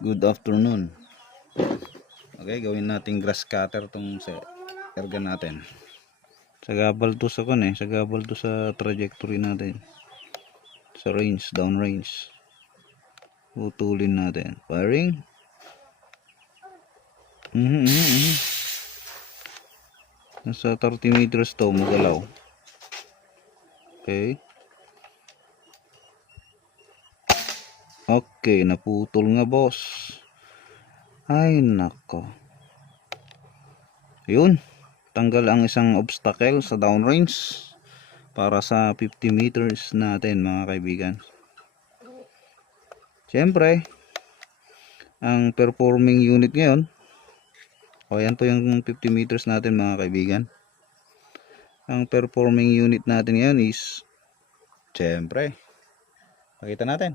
Good afternoon. Okay, gawin natin grass cutter tong erga natin. Sagabal to sa sagabal to sa trajectory natin. Sa range, down range. Putulin natin. Firing. Nasa 30 meters to magalaw. Okay. Okay, naputol nga boss. Ay nako. Yun. Tanggal ang isang obstacle sa downrange para sa 50 meters natin mga kaibigan. Siyempre, ang performing unit ngayon, yan po yung 50 meters natin mga kaibigan. Ang performing unit natin ngayon is, siyempre, pakita natin.